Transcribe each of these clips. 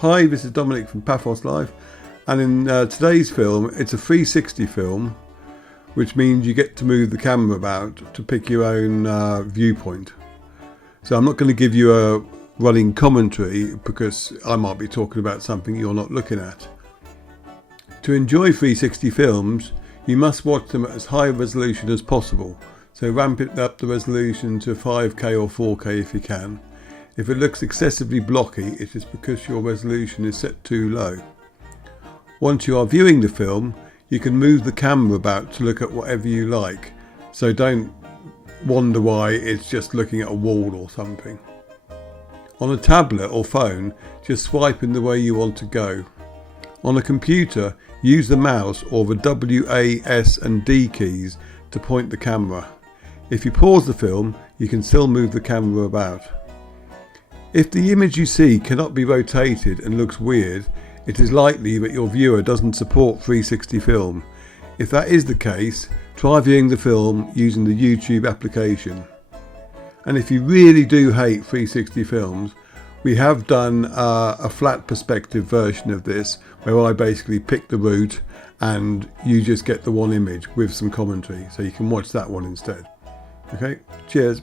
Hi, this is Dominic from Paphos Live, and in today's film, it's a 360 film, which means you get to move the camera about to pick your own viewpoint. So I'm not going to give you a running commentary because I might be talking about something you're not looking at. To enjoy 360 films, you must watch them at as high a resolution as possible. So ramp it up the resolution to 5K or 4K if you can. If it looks excessively blocky, it is because your resolution is set too low. Once you are viewing the film, you can move the camera about to look at whatever you like. So don't wonder why it's just looking at a wall or something. On a tablet or phone, just swipe in the way you want to go. On a computer, use the mouse or the W, A, S and D keys to point the camera. If you pause the film, you can still move the camera about. If the image you see cannot be rotated and looks weird, it is likely that your viewer doesn't support 360 film. If that is the case, try viewing the film using the YouTube application. And if you really do hate 360 films, we have done a flat perspective version of this where I basically pick the route and you just get the one image with some commentary, so you can watch that one instead. Okay, cheers.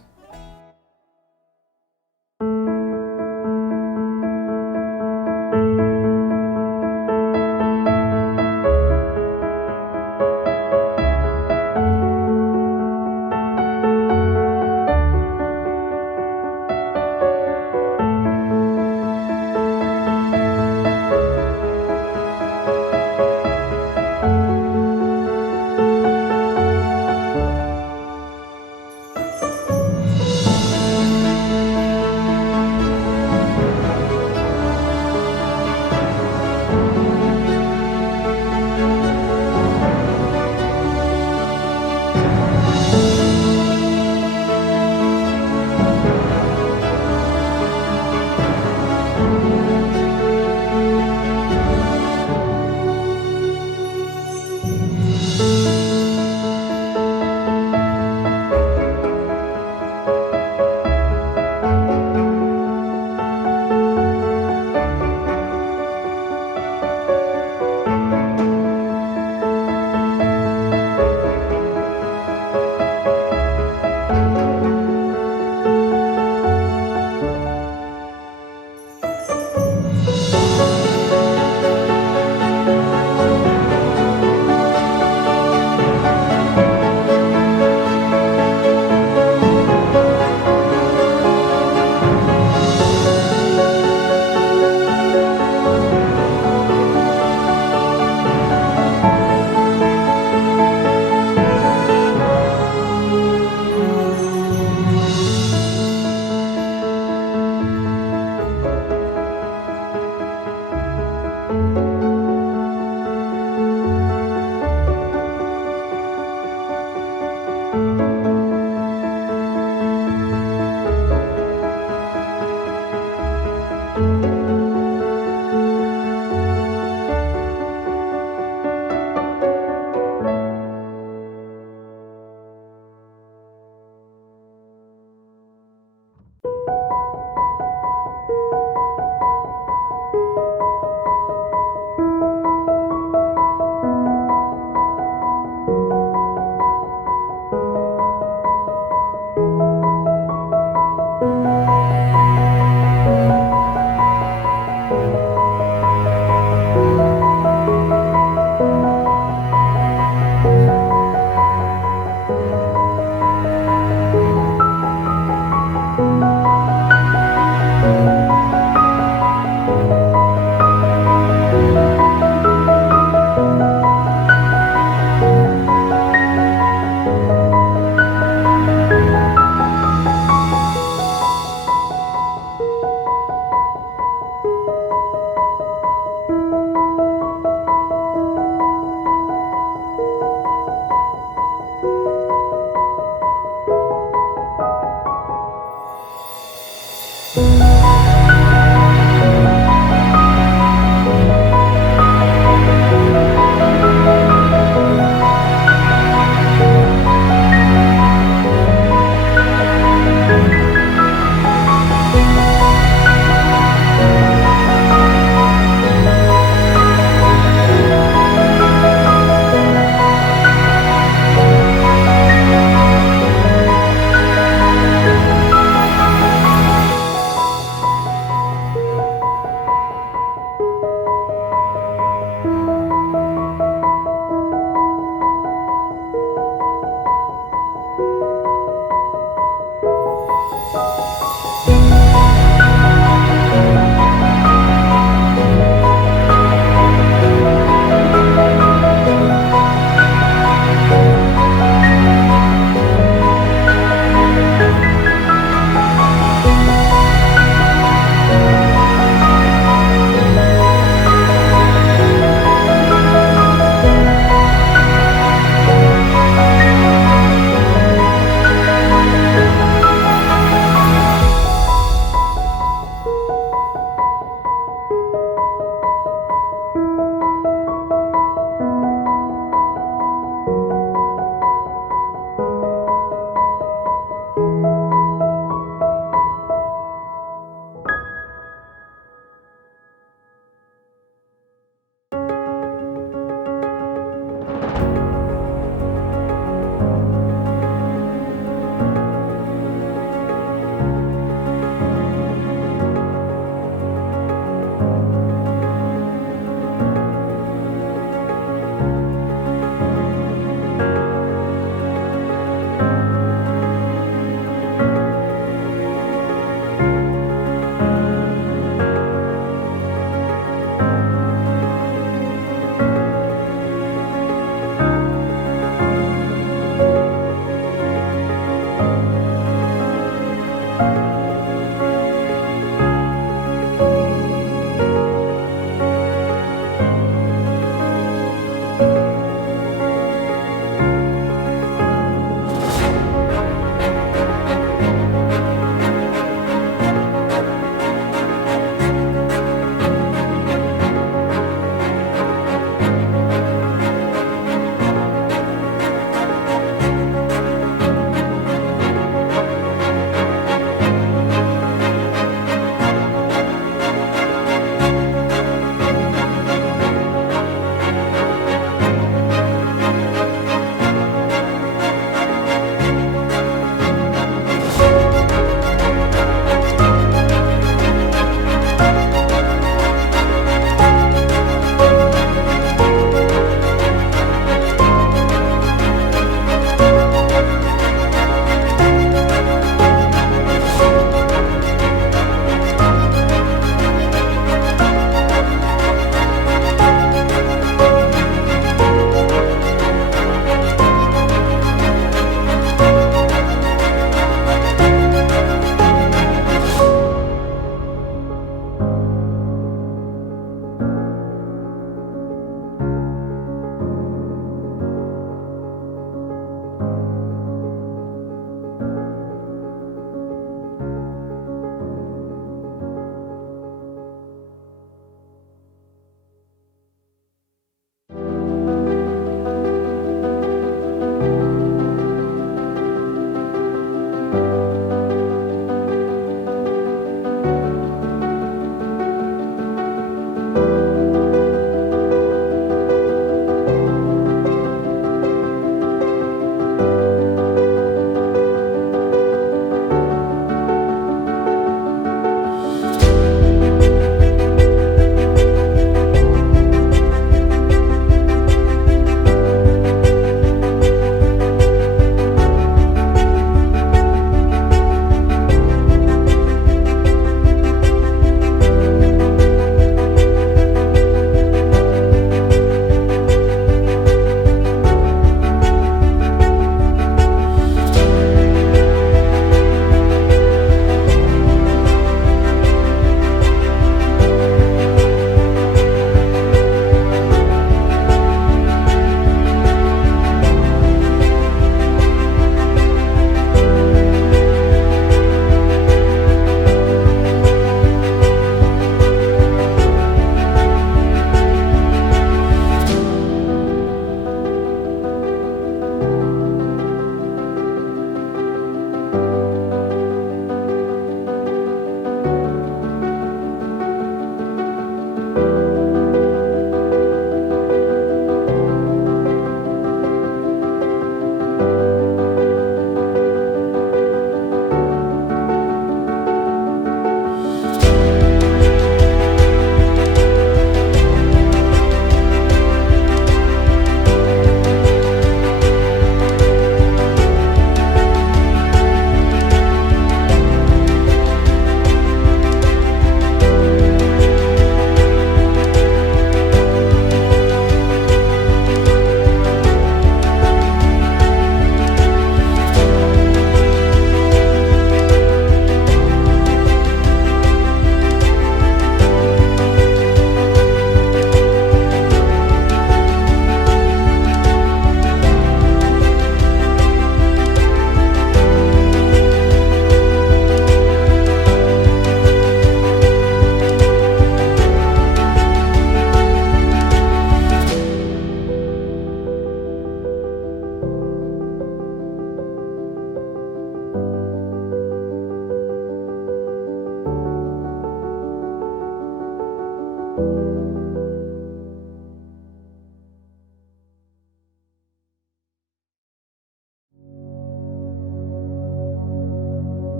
you.